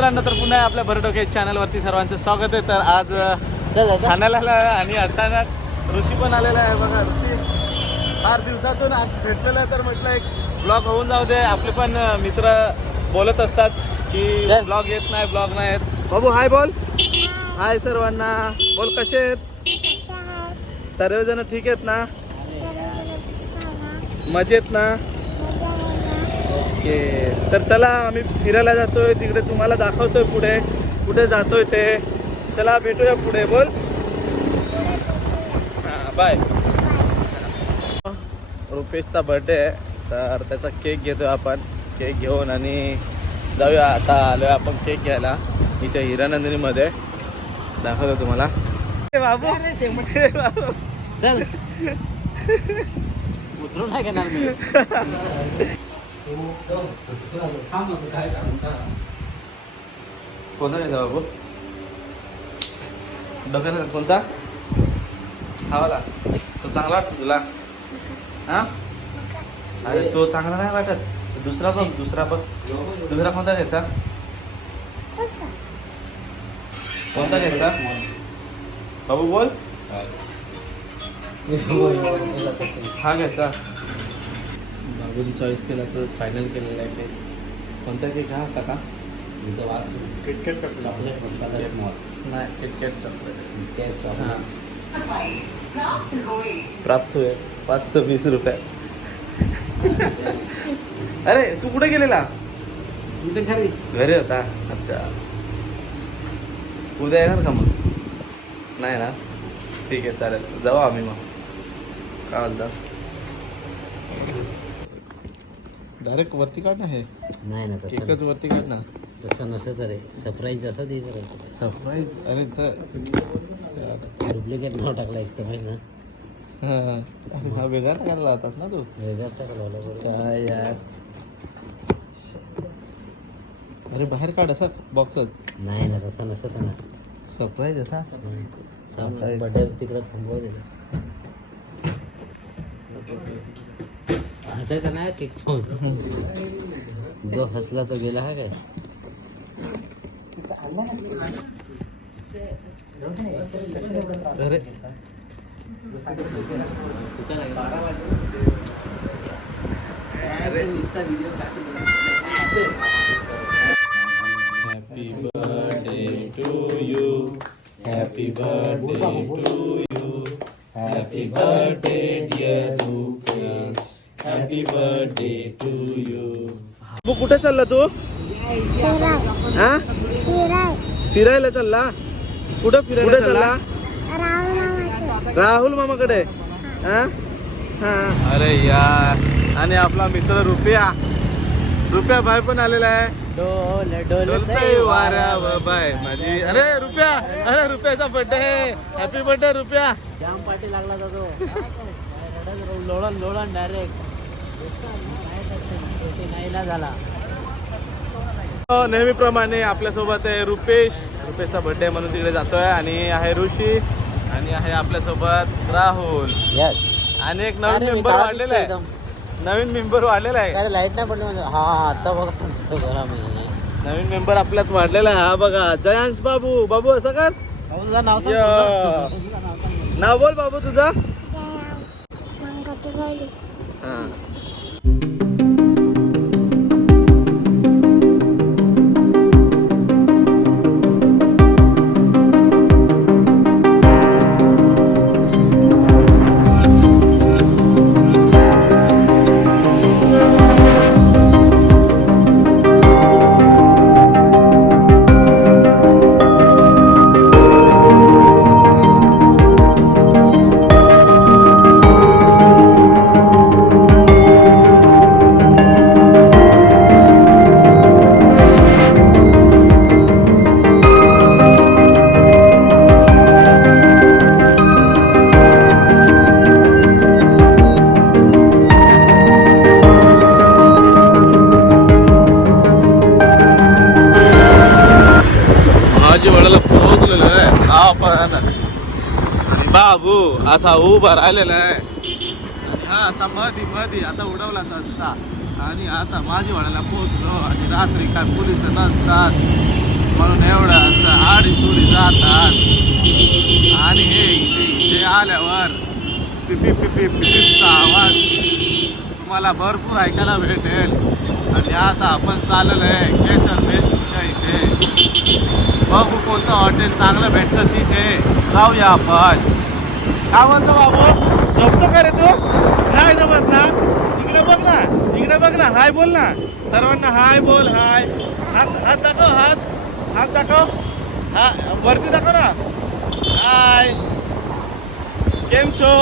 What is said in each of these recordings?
मित्रांनो तर पुन्हा आपल्या भरडोके चॅनलवरती सर्वांचं स्वागत आहे. तर आज ठाण्याला आणि अचानक ऋषी पण आलेला आहे. बघा ऋषी फार दिवसातून आज भेटलेलं तर म्हटलं एक ब्लॉग होऊन जाऊ दे. आपले पण मित्र बोलत असतात की. ब्लॉग येत नाही ब्लॉग नाही येत. बाबू हाय बोल. हाय सर्वांना. बोल कसे आहेत? सर्वजण ठीक आहेत ना? मजेत ना? ओके. तर चला आम्ही फिरायला जातोय. तिकडे तुम्हाला दाखवतोय पुढे. कुठे जातोय ते. चला भेटूया पुढे. बोल. हां बाय रुपेशचा बर्थडे आहे. तर त्याचा केक घेतोय आपण. केक घेऊन आणि जाऊया. आता आलोय आपण केक घ्यायला. इथे हिरानंदिनीमध्ये. दाखवतो तुम्हाला. बाबू. ए बाबू. चल. उतरून नाही घेणार मी. कोणता घ्यायचा बाबू डोक्याला कोणता? हा तो चांगला वाटतो तुला? हा? अरे तो चांगला नाही वाटत. दुसरा बघ दुसरा बघ. दुसरा कोणता घ्यायचा? कोणता घ्यायचा? बाबू बोल. हा घ्यायचा. बाबूची चॉईस केला तर फायनल केलेला आहे केक कोणता केक हा काका? किटकॅट चॉकलेट मसाला स्मॉल नाही किटकॅट चॉकलेट ते चॉकलेट प्राप्त होय पाचशे वीस रुपये. अरे तू कुठे गेलेला? इथे खरी घरी होता? अच्छा. उद्या येणार का मग? नाही ना? ठीक आहे चालेल. जाऊ आम्ही मग. काय बोलता? डायरेक्ट वरती काढ ना हे? नाही ना केकच तसं वरती काढ ना तसं नसतं तर सरप्राईज असं दे सरप्राईज अरे तर डुप्लिकेट नाव टाकलं एक तर माहिती ना. हा. अरे हा वेगळा टाकायला होतास ना तू? वेगळाच टाकलं बरोबर काय यार? अरे बाहेर काढ असा बॉक्सच नाही ना तसं नसतं ना. सरप्राईज असा? आहे. बर्थडे तिकडे थांबव दिलं हसायचं नाही केक जो हसला तो गेला हा काय? अरे। Happy birthday to you happy birthday to you happy birthday कुठे चालला तू? हा? फिरायला चालला? कुठं फिरायला चालला? राहुल मामाकडे? हा? हा. अरे यार. आणि आपला मित्र रुपया. रुपया भाई पण आलेला आहे. बाय माझी. अरे रुपया अरे रुपयाचा बर्थडे आहे हॅपी बर्थडे रुपया. जाम पाठी लागला जातो लोळण लोळण डायरेक्ट झाला हो, नेहमीप्रमाणे आपल्यासोबत आहे रुपेश. रुपेशचा बर्थडे म्हणून तिकडे जातोय आणि आहे ऋषी आणि आहे आपल्यासोबत राहुल. यस आणि एक नवीन मेंबर वाढलेला आहे. नवीन मेंबर वाढलेला आहे. लाइट नाही पडली म्हणजे. हा आता बघा जरा मी. नवीन मेंबर आपल्यात वाढलेला आहे. हा बघा जयांश बाबू. बाबू असं कर. तुझं नाव नाव बोल बाबू तुझं. हा. you आणि बाबू असा उभा राहिलेला आहे. आणि हा असा मधी मधी आता उडवला असता. आणि आता माझी वाड्याला पोहोचलो आणि रात्री काय पोलीस नसतात. जातात. आणि हे इथे आल्यावर पिपी पिपी पिपीचा आवाज तुम्हाला भरपूर ऐकायला भेटेल. आणि आता आपण चाललं आहे केसर बेस्टच्या बघू कोणतं हॉटेल चांगलं भेटतं तिथे? जाऊया आपण. काय म्हणतो बाबू? झोपतो का रे तू? नाही जमत ना. इकडे बघ ना. इकडे बघ ना. हाय बोल ना. सर्वांना हाय बोल हाय. हात हात दाखव हात. हात दाखव. हा वरती दाखव ना. हाय. केम छो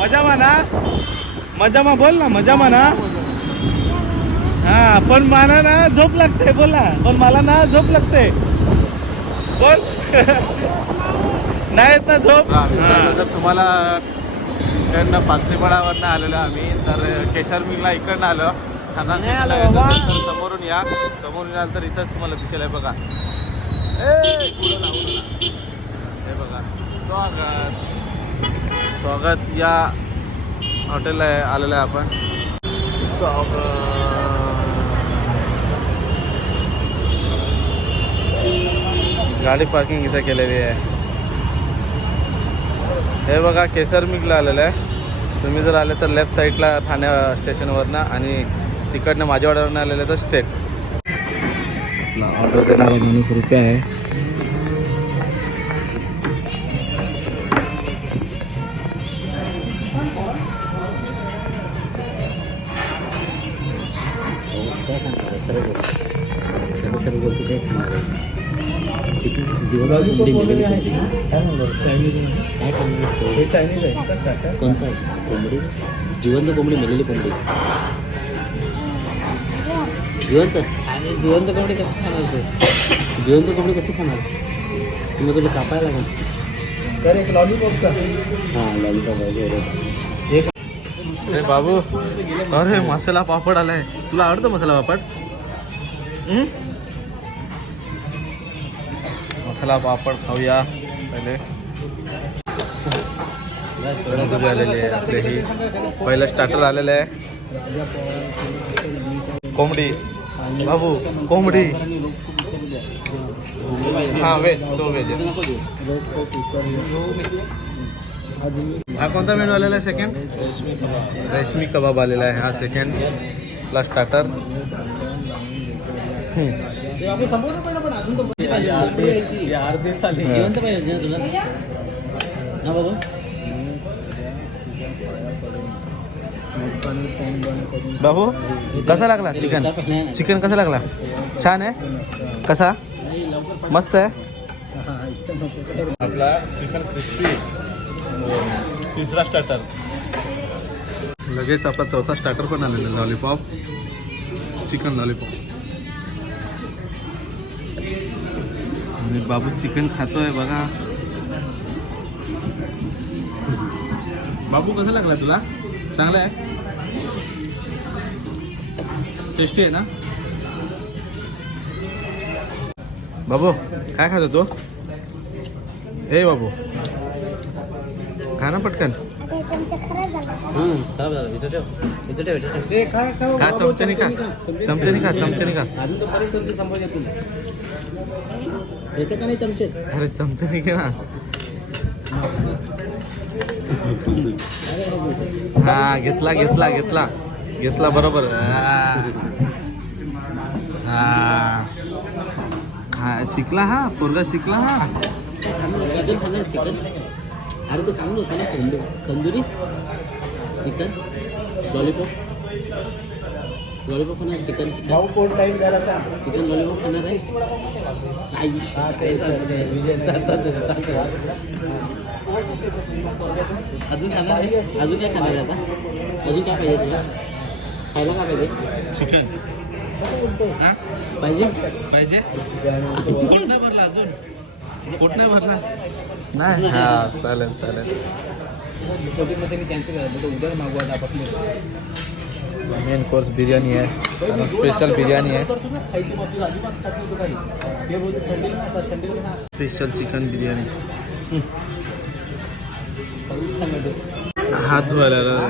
मजामा ना मजामा बोल ना. मजामा ना हा पण मला ना झोप लागते बोल. पण मला ना झोप लागते. बोल नाही येत ना झोप? तर तुम्हाला इकडनं पाचलीपडावरनं आलेलो आम्ही तर केशर मिलला इकडनं आलो. तर समोरून या. समोरून याल तर इथंच तुम्हाला दिसेल आहे बघा. हे बघा. स्वागत. स्वागत या हॉटेलला आहे- आलेलं आहे आपण. स्वागत. गाडी पार्किंग इथं केलेली आहे. हे बघा केसर मिगला आलेलं आहे. तुम्ही जर आले तर लेफ्ट साईडला ठाणे स्टेशनवरनं आणि तिकडनं माझ्या ऑर्डरनं आलेलं तर स्टेट ऑर्डर देणारा माणूस रुपये आहे. कोणता? कोंबडी? जिवंत कोंबडी मेलेली कोंबडी. जिवंत? आणि जिवंत कोंबडी कसं खाणार ते? जिवंत कोंबडी कशी खाणार? मग तुला कापायला लागेल. हां लॉलीपॉप आहे बरोबर. अरे बाबू. अरे मसाला पापड आलाय. तुला आवडतो मसाला पापड? मसाला पापड खाऊया पहिले. आलेली आहे आपले ही. पहिलं स्टार्टर आलेलं आहे. कोंबडी. बाबू कोंबडी. हा वेज तो वेज हा कोणता मेनू आलेला आहे सेकंड रेशमी कबाब. आलेला आहे हा सेकंड प्लस स्टार्टर जिवंत पाहिजे ना तुला. ना बाबा? बाबू कसा लागला चिकन? चिकन कसा लागला? छान आहे? कसा? मस्त आहे? आपला चिकन क्रिस्पी तिसरा स्टार्टर लगेच आपला चौथा स्टार्टर पण आलेला लॉलीपॉप चिकन लॉलीपॉप आणि बाबू चिकन खातोय बघा. बाबू कसा लागला तुला? चांगला आहे? टेस्टी आहे ना? बाबू काय खातो तो? ए बाबू खा ना पटकन. खराब झालं. इथं ठेव. इथं ठेव इथं ठेव. खा चमच्याने खा चमच्याने खा. चमच्याने खा. अजून तर बरेच चमचे संपवले तुला येते का नाही चमचे अरे चमच्याने घे ना हा घेतला घेतला घेतला. घेतला बरोबर. खा शिकला हा पोरगा शिकला हा. चिकन खाणार चिकन? अरे तू खाऊ नका ना तंदू तंदुरी? चिकन लॉलीपॉप लॉलीपॉप खाणार चिकन चिकन. कोण टाईम झाला सांग. चिकन लॉलीपॉप खाणार आहे? आई अजून खाणार आहे? अजून काय खाणार आहे आता? अजून काय पाहिजे तुला? खायला काय पाहिजे? चिकन हा पाहिजे? पाहिजे अजून. पोट नाही भरला नाही। हा चालेल चालेल छोटी मोठी कॅन्सल करा तो उद्या मागवा आपण मेन कोर्स बिर्याणी आहे आणि स्पेशल बिर्याणी आहे करतो ना खायची मग तू अजिबात खात नव्हतो काही हे बोलतो संडेला ना संडेला ना स्पेशल चिकन बिर्याणी सांगतो हात धुवायला आला.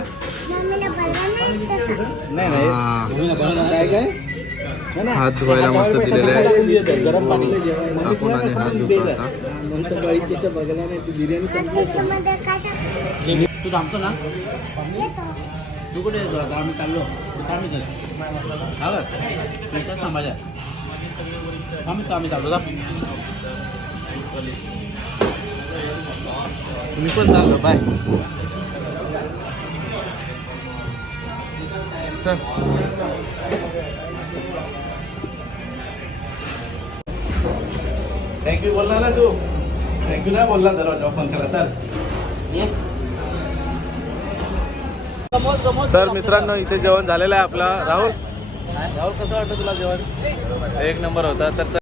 नाही हा. नाही काय काय हात धुवायला मस्त दिलेले आहे गरम पाणी टाकून आणि हात धुतो आता. ती थांबतो ना. तू कुठे येतो? आता आम्ही चाललो. आम्ही हा तुझ्याच थांबायला. आम्ही आम्ही चाललो. का मी पण चाललो. बाय. चल थँक्यू बोलला ना तू. थँक्यू नाही बोलला दरवाजा ओपन केला तर. तर मित्रांनो इथे जेवण झालेलं आहे आपलं. राहुल? राहुल कसं वाटतं तुला जेवण? एक नंबर होता. तर